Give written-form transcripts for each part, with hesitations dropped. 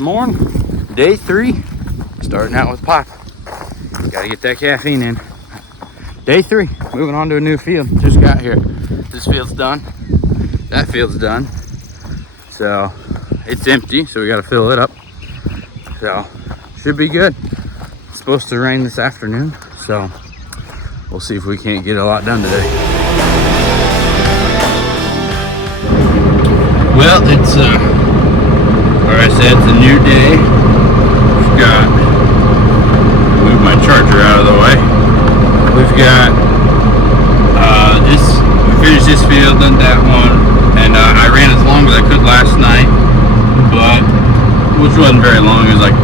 morning, day 3, starting out with pop. Gotta get that caffeine in. Day 3, moving on to a new field. Just got here. This field's done. That field's done. So it's empty, so we gotta fill it up. So should be good. It's supposed to rain this afternoon, so we'll see if we can't get a lot done today. Well, it's like I said, it's a new day. We've got, move my charger out of the way. We've got we finished this field, done that one, and I ran as long as I could last night, but which wasn't very long. It was like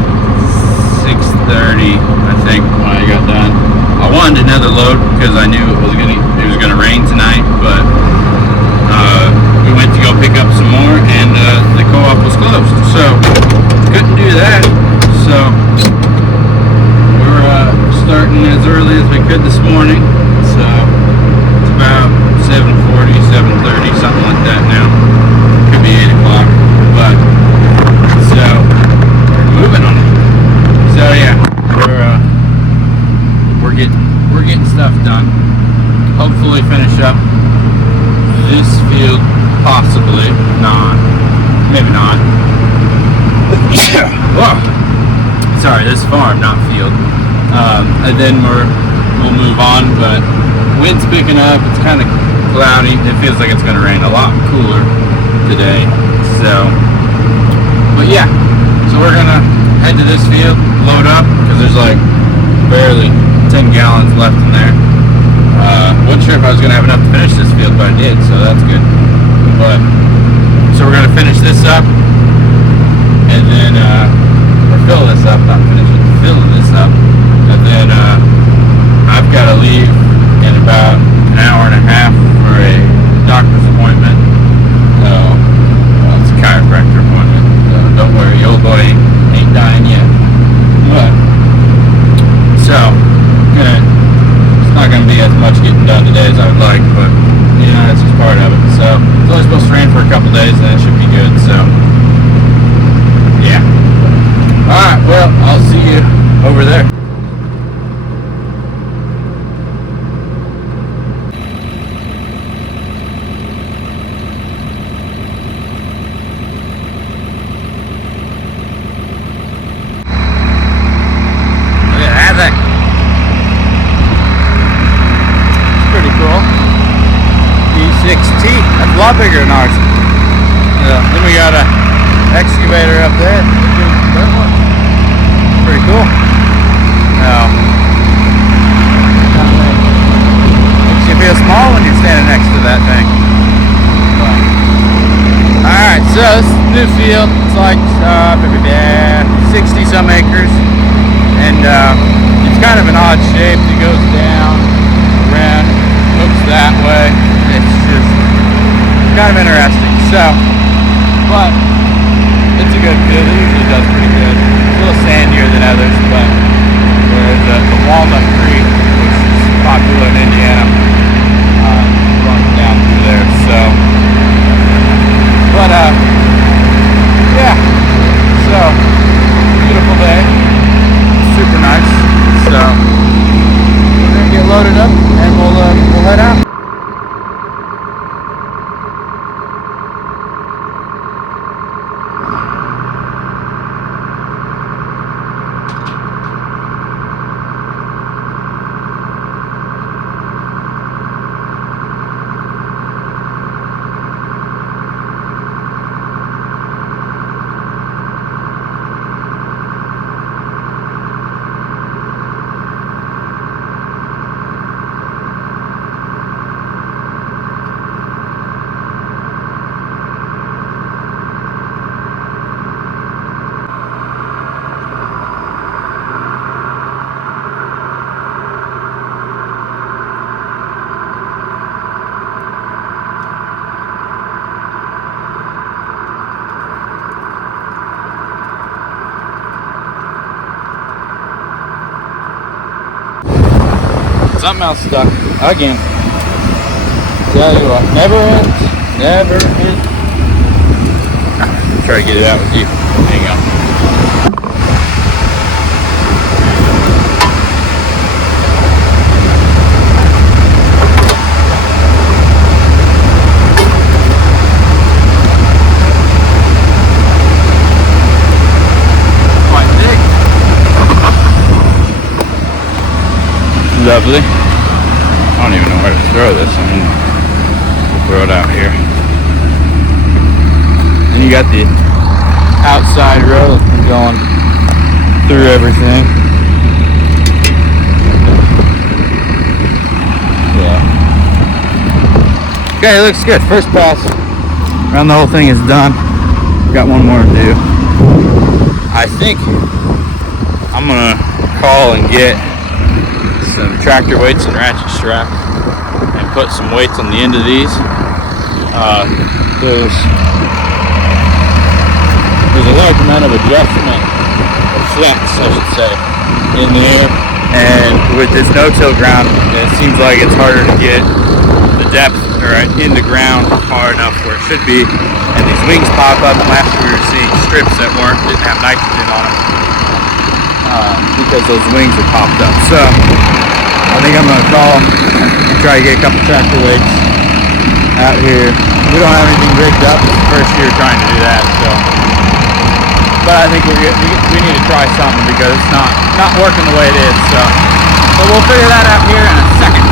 6:30, I think, when I got done. I wanted another load because I knew it was gonna rain tonight, but we went to go pick up some more, and the co-op was closed, so couldn't do that. So we're starting as early as we could this morning. So it's about 7:40, 7:30, something like that now. Could be 8 o'clock, but so we're moving on it. So yeah, we're getting stuff done. Hopefully finish up this field, possibly not, maybe not. Whoa. Sorry, this farm, not field. And then we'll move on, but wind's picking up. It's kind of cloudy. It feels like it's going to rain. A lot cooler today. So, but yeah, so we're gonna head to this field, load up, because there's like barely 10 gallons left in there. Wasn't sure if I was gonna have enough to finish this field, but I did, so that's good. But so we're gonna finish this up, and then or fill this up, not finish it, fill this up, and then I've got to leave in about an hour and a half for a doctor's appointment. So it's a chiropractor appointment. So don't worry, old boy ain't dying yet. But so it's not gonna be as much getting done today as I would like, but you know, it's just part of it. So it's only supposed to rain for a couple days, and it should be good. So yeah. All right. Well, I'll see you over there. Look at that thing. It's pretty cool. E6T. That's a lot bigger than ours. Then we got a excavator up there. Pretty cool. Makes you feel small when you're standing next to that thing. Alright, so this is a new field. It's like 60 some acres, and it's kind of an odd shape. It goes down, around, hooks that way. It's just kind of interesting. So, but it's a good field. It usually does pretty good. It's a little sandier than others, but there's the Walnut Creek, which is popular in Indiana, runs down through there. So, but yeah. So beautiful day. Super nice. So we're gonna get loaded up, and we'll head out. Something else stuck again. Tell you what, never ends, never ends. Try to get it out with you. Hang on. lovely. I don't even know where to throw this. I mean, we'll throw it out here. And you got the outside row that's been going through everything. Yeah. Okay, it looks good. First pass around the whole thing is done. Got one more to do. I think I'm gonna call and get some tractor weights and ratchet straps and put some weights on the end of these. There's a large amount of adjustment, or flex I should say, in there, and with this no-till ground it seems like it's harder to get the depth in the ground far enough where it should be, and these wings pop up, and last year we were seeing strips that didn't have nitrogen on them because those wings are popped up. So I think I'm going to call and try to get a couple tractor weights out here. We don't have anything rigged up. It's the first year trying to do that, so. But I think we need to try something because it's not working the way it is. So we'll figure that out here in a second.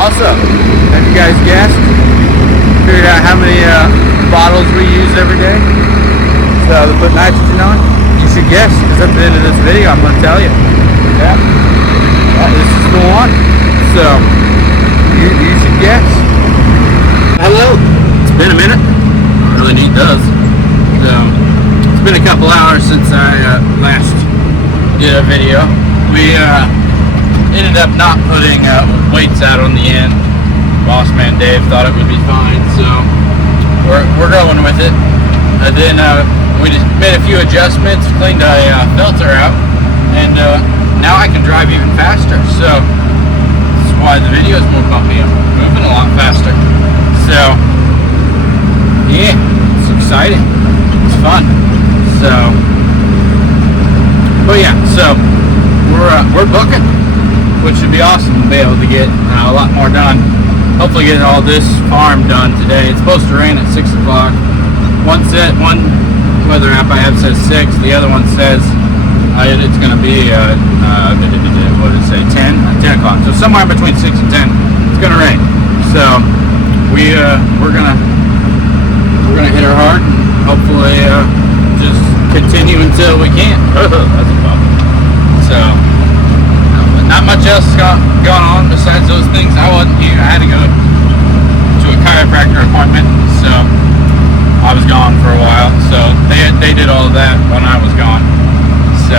Awesome. Have you guys guessed? Figured out how many bottles we use every day? So to put nitrogen on? You should guess, because at the end of this video I'm going to tell you. Yeah. This is the one. So you should guess. Hello. It's been a minute. I really need those. So it's been a couple hours since I last did a video. We ended up not putting weights out on the end. Boss man Dave thought it would be fine, so we're going with it. And then we just made a few adjustments, cleaned a filter out, and now I can drive even faster. So that's why the video is more bumpy. I'm moving a lot faster. So yeah, it's exciting. It's fun. So, but yeah, so we're booking, which should be awesome to be able to get a lot more done. Hopefully get all this farm done today. It's supposed to rain at 6 o'clock. One weather app I have says 6. The other one says It's going to be, what did it say, 10 o'clock. So somewhere between 6 and 10, it's going to rain. So we're gonna hit her hard and hopefully just continue until we can't. That's a problem. So not much else going on besides those things. I wasn't here. I had to go to a chiropractor appointment, so I was gone for a while. So they did all of that when I was gone. So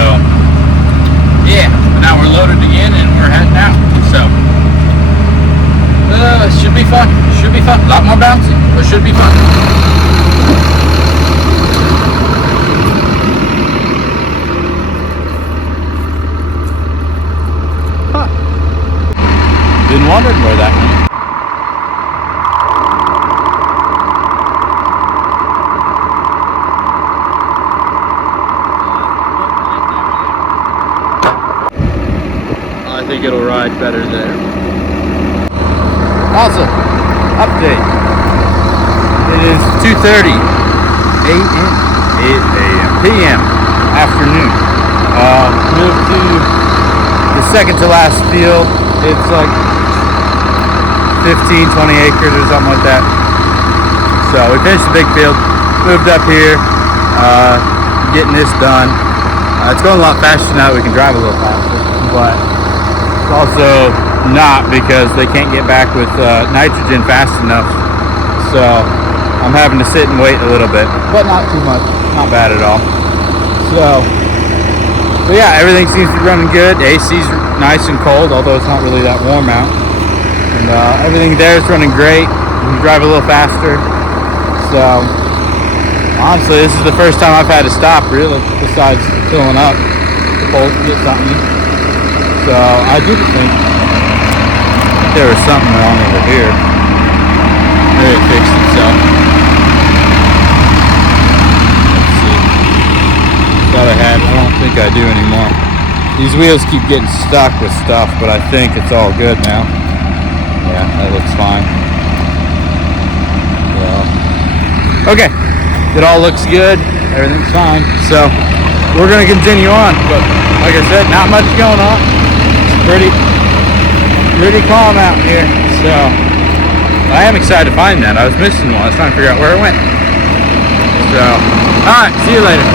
yeah, now we're loaded again and we're heading out. So should be fun. Should be fun. A lot more bouncy, but should be fun. Huh. Been wondering where that went. I think it'll ride better there. Also, update. It is 2:30 p.m. afternoon. Moved to the second to last field. It's like 15, 20 acres or something like that. So we finished the big field, moved up here, getting this done. It's going a lot faster now. We can drive a little faster, but it's also not because they can't get back with nitrogen fast enough. So I'm having to sit and wait a little bit, but not too much, not bad at all. So yeah, everything seems to be running good. AC's nice and cold, although it's not really that warm out. And everything there is running great. You can drive a little faster. So honestly, this is the first time I've had to stop really, besides filling up to get something. So I do think there was something wrong over here. Maybe it fixed itself. Let's see. Thought I had. I don't think I do anymore. These wheels keep getting stuck with stuff, but I think it's all good now. Yeah, that looks fine. So, okay. It all looks good. Everything's fine. So we're gonna continue on. But like I said, not much going on. It's pretty calm out here, so I am excited to find that. I was missing one. I was trying to figure out where it went. So, alright, see you later.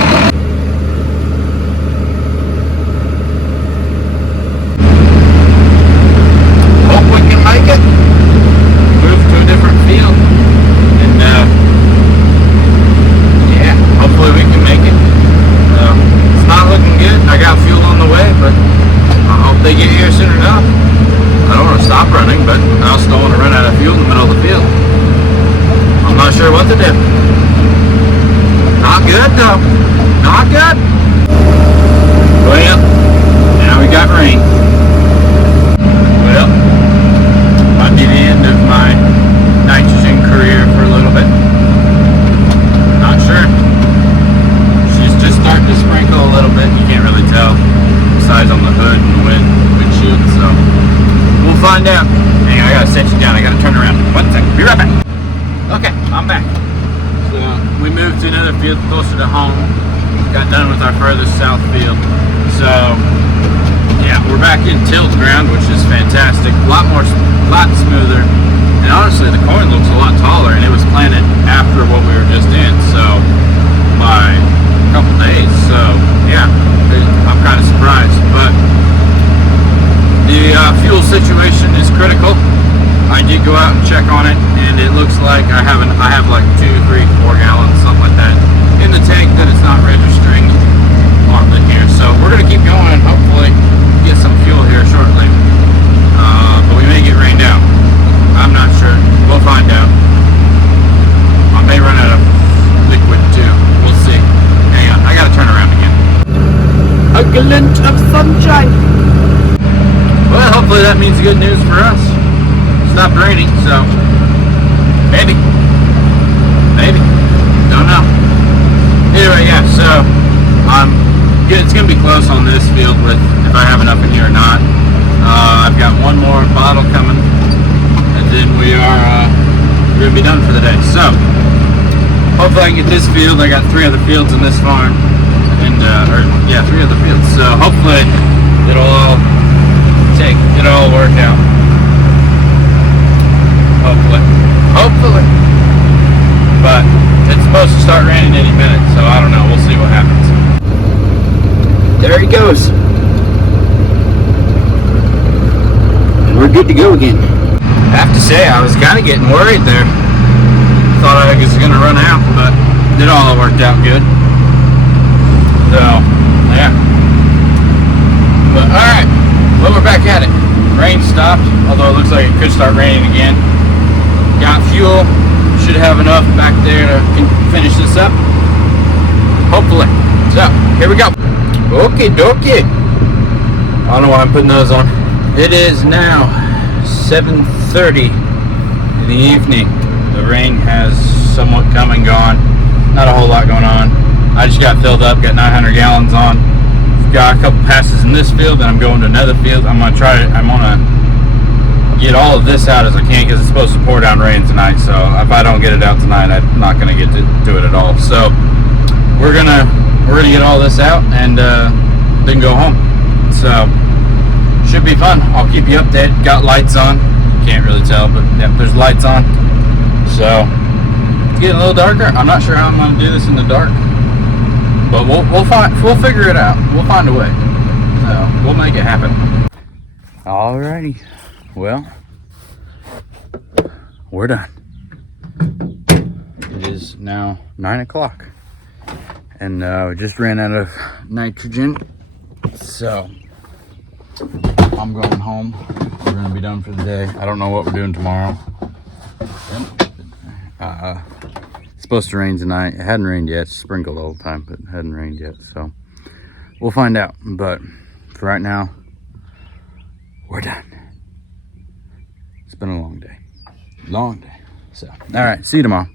Hope we can make it. Move to a different field. And, yeah, hopefully we can make it. It's not looking good. I got fuel on the way, but I hope they get here soon enough. I don't want to stop running, but I also don't want to run out of fuel in the middle of the field. I'm not sure what to do. Not good though. Not good. Well, now we got rain. Well, might be the end of my nitrogen career for a little bit. Not sure. She's just starting to sprinkle a little bit. You can't really tell besides on the hood and the windshield, so we'll find out. Hang on, I gotta set you down. I gotta turn around. 1 second. Be right back. Okay, I'm back. So we moved to another field closer to home. Got done with our furthest south field. So yeah, we're back in tilled ground, which is fantastic. A lot smoother. And honestly, the corn looks a lot taller, and it was planted after what we were just in. So by a couple days. So yeah, I'm kind of surprised, but the fuel situation is critical. I did go out and check on it, and it looks like I have like 2, 3, 4 gallons, something like that, in the tank that it's not registering on the here. So we're gonna keep going and hopefully get some fuel here shortly. But we may get rained out. I'm not sure. We'll find out. I may run out of liquid too. We'll see. Hang on. I gotta turn around again. A glint of sunshine. Well, hopefully that means good news for us. Stopped raining, so maybe. Don't know. Anyway, yeah. So it's gonna be close on this field with if I have enough in here or not. I've got one more bottle coming, and then we're gonna be done for the day. So hopefully I can get this field. I got 3 other fields in this farm, and or yeah, 3 other fields. So hopefully it'll all work out. Hopefully. But it's supposed to start raining any minute, so I don't know. We'll see what happens. There he goes. And we're good to go again. I have to say, I was kind of getting worried there. Thought I was going to run out, but it all worked out good. So, yeah. But, alright. Well, we're back at it. Rain stopped, although it looks like it could start raining again. Got fuel. Should have enough back there to finish this up. Hopefully. So, here we go. Okie dokie. I don't know why I'm putting those on. It is now 7:30 in the evening. The rain has somewhat come and gone. Not a whole lot going on. I just got filled up, got 900 gallons on. Got a couple passes in this field, then I'm going to another field. I'm gonna get all of this out as I can because it's supposed to pour down rain tonight. So if I don't get it out tonight, I'm not gonna get to do it at all. So we're gonna get all this out and then go home. So should be fun. I'll keep you updated. Got lights on. Can't really tell, but yeah, there's lights on. So it's getting a little darker. I'm not sure how I'm gonna do this in the dark, but we'll figure it out. We'll find a way. So we'll make it happen. Alrighty. Well, we're done. It is now 9 o'clock, and we just ran out of nitrogen, so I'm going home. We're gonna be done for the day. I don't know what we're doing tomorrow. It's supposed to rain tonight. It hadn't rained yet. It's sprinkled all the time, but it hadn't rained yet, so we'll find out. But for right now, we're done. It's been a long day. So, all right, see you tomorrow.